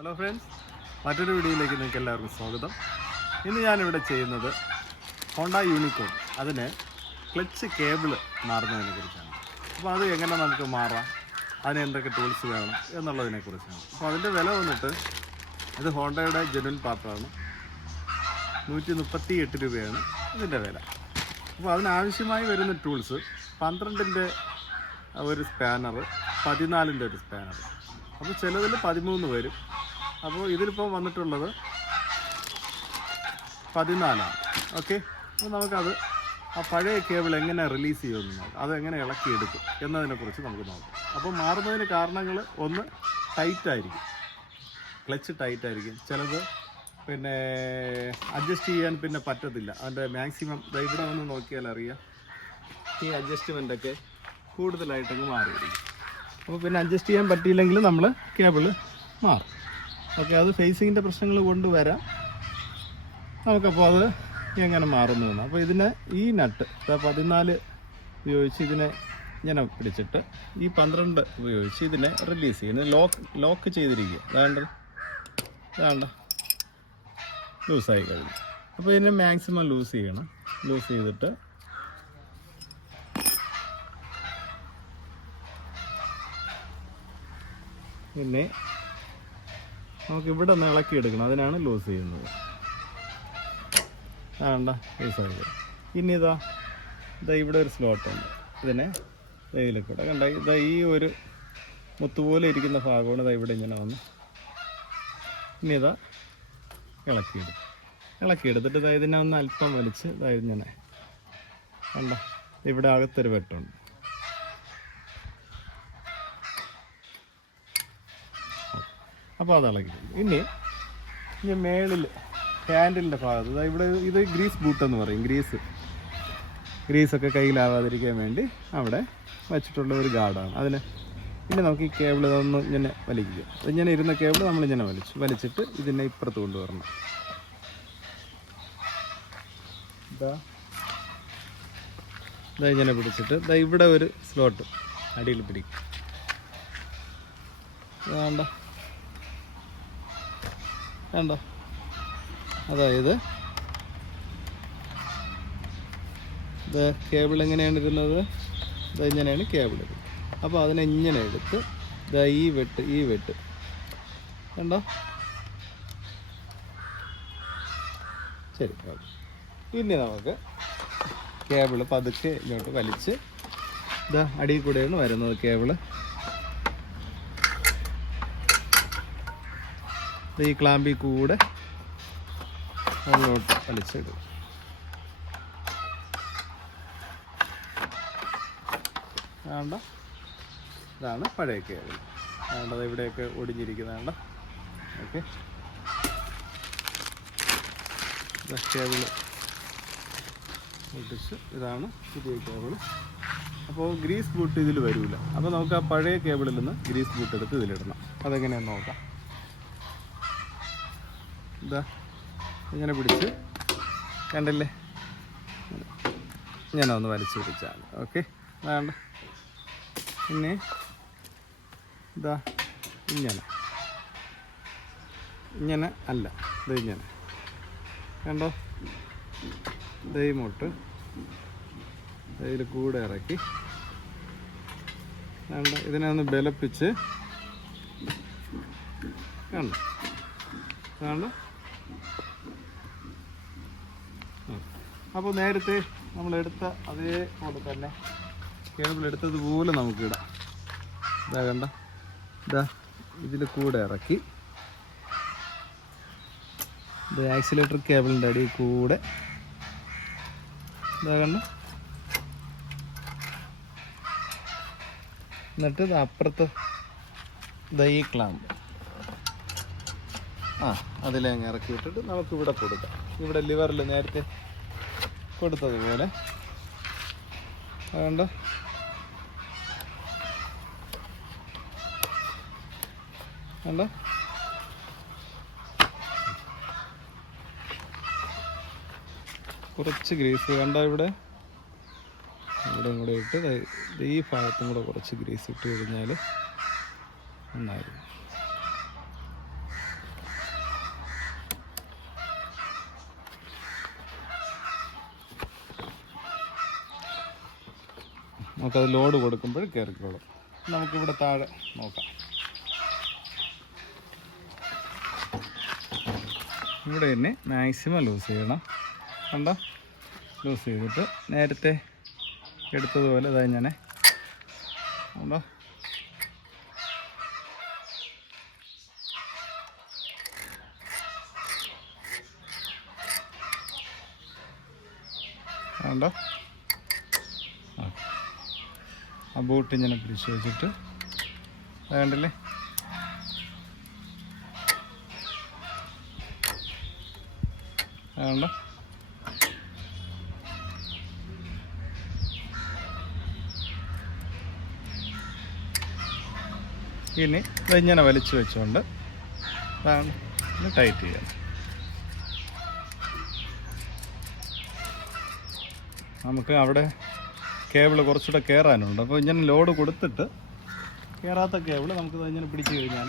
Hello friends, മറ്റൊരു വീഡിയോയിലേക്ക് നിങ്ങൾക്ക് എല്ലാവർക്കും സ്വാഗതം. ഇന്ന് ഞാനിവിടെ ചെയ്യുന്നത് ഹോണ്ട യൂണിക്കോൺ അതിന് ക്ലച്ച് കേബിള് മാറുന്നതിനെ കുറിച്ചാണ്. അപ്പോൾ അത് എങ്ങനെ നമുക്ക് മാറാം, അതിന് എന്തൊക്കെ ടൂൾസ് വേണം എന്നുള്ളതിനെ കുറിച്ചാണ്. അപ്പോൾ അതിൻ്റെ വില വന്നിട്ട് ഇത് ഹോണ്ടയുടെ ജെനുവൻ പാർട്ടാണ്, 138 രൂപയാണ് ഇതിൻ്റെ വില. അപ്പോൾ അതിനാവശ്യമായി വരുന്ന ടൂൾസ് 12-ൻ്റെ ഒരു സ്പാനർ, 14-ൻ്റെ ഒരു സ്പാനർ. അപ്പോൾ ചിലതിൽ 13 വരും. അപ്പോൾ ഇതിലിപ്പം വന്നിട്ടുള്ളത് 14ആണ്. ഓക്കെ, അപ്പോൾ നമുക്കത് ആ പഴയ കേബിൾ എങ്ങനെ റിലീസ് ചെയ്യുമെന്ന് നോക്കാം, അതെങ്ങനെ ഇളക്കിയെടുക്കും എന്നതിനെക്കുറിച്ച് നമുക്ക് നോക്കാം. അപ്പോൾ മാറുന്നതിന് കാരണങ്ങൾ ഒന്ന് ടൈറ്റായിരിക്കും, ക്ലച്ച് ടൈറ്റായിരിക്കും. ചിലത് പിന്നെ അഡ്ജസ്റ്റ് ചെയ്യാൻ പിന്നെ പറ്റത്തില്ല. അതിൻ്റെ മാക്സിമം ഇവിടെ വന്ന് നോക്കിയാൽ അറിയാം, ഈ അഡ്ജസ്റ്റ്മെൻറ്റൊക്കെ കൂടുതലായിട്ടങ്ങ് മാറിയിരിക്കും. അപ്പോൾ പിന്നെ അഡ്ജസ്റ്റ് ചെയ്യാൻ പറ്റിയില്ലെങ്കിൽ നമ്മൾ കേബിള് മാറും. ഓക്കെ, അത് ഫേസിങ്ങിൻ്റെ പ്രശ്നങ്ങൾ കൊണ്ടുവരാം. നമുക്കപ്പോൾ അത് എങ്ങനെ മാറുന്നു എന്ന്. അപ്പോൾ ഇതിന് ഈ നട്ട് 14 ഉപയോഗിച്ച് ഇതിനെ ഇങ്ങനെ പിടിച്ചിട്ട് ഈ 12 ഉപയോഗിച്ച് ഇതിനെ റിലീസ് ചെയ്യുന്നത് ലോക്ക് ചെയ്തിരിക്കുക. വേണ്ട ലൂസായി കഴിഞ്ഞു. അപ്പോൾ ഇതിനെ മാക്സിമം ലൂസ് ചെയ്യണം. ലൂസ് ചെയ്തിട്ട് പിന്നെ നമുക്ക് ഇവിടെ ഒന്ന് ഇളക്കിയെടുക്കണം, അതിനാണ് ലൂസ് ചെയ്യുന്നത്. ലൂസായി. ഇനി ഇതാ ഇവിടെ ഒരു സ്ലോട്ടുണ്ട്, ഇതിനെ ഇതിലേക്ക് കൂടെ കണ്ട ഈ ഒരു മുത്തുപോലെ ഇരിക്കുന്ന ഭാഗമാണ് ഇവിടെ ഇങ്ങനെ വന്ന് ഇനി ഇളക്കിയെടുത്തിട്ട് ഇതിനെ ഒന്ന് അല്പം വലിച്ച് ഇങ്ങനെ ഇവിടെ അകത്തൊരു വെട്ടുണ്ട്. അപ്പോൾ അത് ഇളക്കിയിട്ടുണ്ട്. ഇനി മേളിൽ ഹാൻഡിലിൻ്റെ ഭാഗത്ത് ഇവിടെ ഇത് ഗ്രീസ് ബൂട്ടെന്ന് പറയും. ഗ്രീസൊക്കെ കയ്യിലാവാതിരിക്കാൻ വേണ്ടി അവിടെ വെച്ചിട്ടുള്ള ഒരു ഗാർഡാണ് അതിന്. പിന്നെ നമുക്ക് ഈ കേബിൾ ഇതൊന്ന് ഇങ്ങനെ വലിക്കുക. ഇങ്ങനെ ഇരുന്ന കേബിൾ നമ്മളിങ്ങനെ വലിച്ചിട്ട് ഇതിനെ ഇപ്പുറത്ത് കൊണ്ടുവരണം. ഇതാ ഇങ്ങനെ പിടിച്ചിട്ട് ഇവിടെ ഒരു സ്ലോട്ട് അടിയിൽ പിടിക്കും. വേണ്ടോ, അതായത് ഇത് കേബിൾ എങ്ങനെയാണ് ഇരുന്നത്, ഇങ്ങനെയാണ് കേബിൾ ഇരുന്നത്. അപ്പോൾ അതിനെ ഇങ്ങനെ എടുത്ത് ഈ വെട്ട് കണ്ടോ. ശരി, ഇനി നമുക്ക് കേബിള് പതുക്കെ ഇങ്ങോട്ട് വലിച്ച് അടിയിൽ കൂടെയാണ് വരുന്നത് കേബിള്. ഈ ക്ലാമ്പിൽ കൂടെ അങ്ങോട്ട് വലിച്ചിടും. ഇതാണ് പഴയ കേബിൾ. ഇവിടെയൊക്കെ ഒടിഞ്ഞിരിക്കുന്നതാണ്. ഓക്കെ, കേബിള് ഒട്ടിച്ച് ഇതാണ് പുതിയ കേബിള്. അപ്പോൾ ഗ്രീസ് ബൂട്ട് ഇതിൽ വരില്ല. അപ്പോൾ നമുക്ക് ആ പഴയ കേബിളിൽ നിന്ന് ഗ്രീസ് ബൂട്ട് എടുത്ത് ഇതിലിടണം. അതെങ്ങനെയാണെന്ന് നോക്കാം. ഇങ്ങനെ പിടിച്ച് കണ്ടല്ലേ, ഇങ്ങനെ ഒന്ന് വലിച്ചു പിടിച്ചാൽ. ഓക്കെ, വേണ്ട. പിന്നെ ഇങ്ങനെ അല്ല, ഇങ്ങനെ കണ്ടോ. ഈ മുട്ട് ഇതിൽ കൂടെ ഇറക്കി ഇതിനെ ഒന്ന് ബലപ്പിച്ച് കണ്ടോ. അപ്പോൾ നേരത്തെ നമ്മളെടുത്ത അതേപോലെ തന്നെ കേബിൾ എടുത്തതുപോലെ നമുക്കിടാം. ഇതിൽ കൂടെ ഇറക്കി ആക്സിലേറ്റർ കേബിളിൻ്റെ അടിയിൽ കൂടെ എന്നിട്ട് അപ്പുറത്ത് ഈ ക്ലാമ്പ് അതിലങ്ങ് ഇറക്കി ഇട്ടിട്ട് നമുക്കിവിടെ കൊടുക്കാം. ഇവിടെ ലിവറിൽ നേരത്തെ കൊടുത്തതുപോലെ അതുകൊണ്ട് കുറച്ച് ഗ്രീസ് ഇവിടെ കൂടെ ഇട്ട് ഈ ഭാഗത്തും കൂടെ കുറച്ച് ഗ്രീസ് ഇട്ട് കഴിഞ്ഞാൽ നന്നായിരുന്നു. നമുക്കത് ലോഡ് കൊടുക്കുമ്പോൾ കയറിക്കോളും. നമുക്കിവിടെ താഴെ നോക്കാം. ഇവിടെ തന്നെ മാക്സിമം ലൂസ് ചെയ്യണം. കണ്ടോ, ലൂസ് ചെയ്തിട്ട് നേരത്തെ എടുത്തതുപോലെ ഇതാ ഞാൻ കണ്ടോ കണ്ടോ ആ ബോട്ട് ഇങ്ങനെ പിടിച്ച് വെച്ചിട്ട് വേണ്ടല്ലേ. കണ്ടോ ഇനി ഇതിങ്ങനെ വലിച്ചു വെച്ചുകൊണ്ട് ഇതാണ് ഇത് ടൈറ്റ് ചെയ്യണം. നമുക്ക് അവിടെ കേബിൾ കുറച്ചുകൂടെ കയറാനുണ്ട്. അപ്പോൾ ഇങ്ങനെ ലോഡ് കൊടുത്തിട്ട് കയറാത്ത കേബിൾ നമുക്ക് ഇങ്ങനെ പിടിച്ചു കഴിഞ്ഞാൽ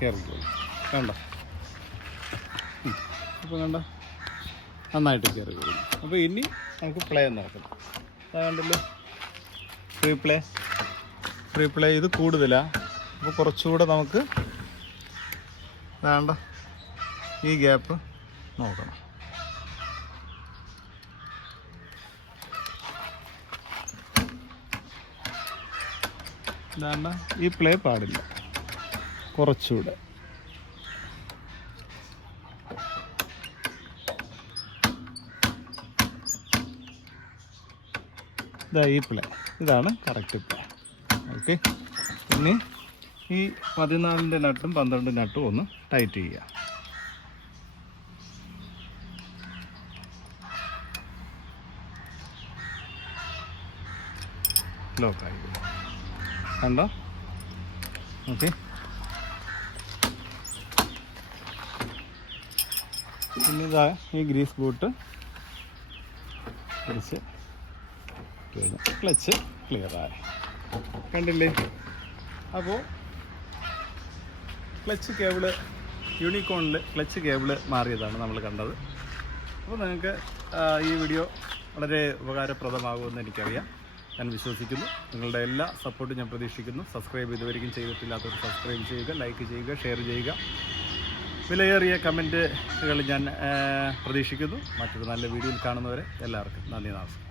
കയറിക്കോളും. കണ്ടോ, അപ്പോൾ കണ്ടോ നന്നായിട്ട് കയറിക്കോളും. അപ്പോൾ ഇനി നമുക്ക് പ്ലേ നോക്കണം. അതുകൊണ്ടല്ലോ ഫ്രീ പ്ലേ ഇത് കൂടുതലാണ്. അപ്പോൾ കുറച്ചുകൂടെ നമുക്ക് വേണ്ട ഈ ഗ്യാപ്പ് നോക്കണം. വേണ്ട ഈ പ്ലേ പാടില്ല, കുറച്ചുകൂടെ. ഈ പ്ലേ ഇതാണ് കറക്റ്റ് പ്ലേ. ഓക്കെ, പിന്നെ ഈ 14 നട്ടും 12 നട്ടും ഒന്ന് ടൈറ്റ് ചെയ്യുക. ലോക്കായി കണ്ടോ. ഓക്കെ, പിന്നെ ഇതാ ഈ ഗ്രീസ് ബോട്ട് പിടിച്ച് കഴിഞ്ഞു. ക്ലച്ച് ക്ലിയറായി കണ്ടില്ലേ. അപ്പോൾ ക്ലച്ച് കേബിള് യൂണിക്കോണിൽ ക്ലച്ച് കേബിള് മാറിയതാണ് നമ്മൾ കണ്ടത്. അപ്പോൾ നിങ്ങൾക്ക് ഈ വീഡിയോ വളരെ ഉപകാരപ്രദമാകുമെന്ന് എനിക്കറിയാം, ഞാൻ വിശ്വസിക്കുന്നു. നിങ്ങളുടെ എല്ലാ സപ്പോർട്ടും ഞാൻ പ്രതീക്ഷിക്കുന്നു. സബ്സ്ക്രൈബ് ഇതുവരെയും ചെയ്തിട്ടില്ലാത്തവർ സബ്സ്ക്രൈബ് ചെയ്യുക, ലൈക്ക് ചെയ്യുക, ഷെയർ ചെയ്യുക. വിലയേറിയ കമൻറ്റുകൾ ഞാൻ പ്രതീക്ഷിക്കുന്നു. മറ്റൊരു നല്ല വീഡിയോയിൽ കാണുന്നവരെ എല്ലാവർക്കും നന്ദി, നമസ്കാരം.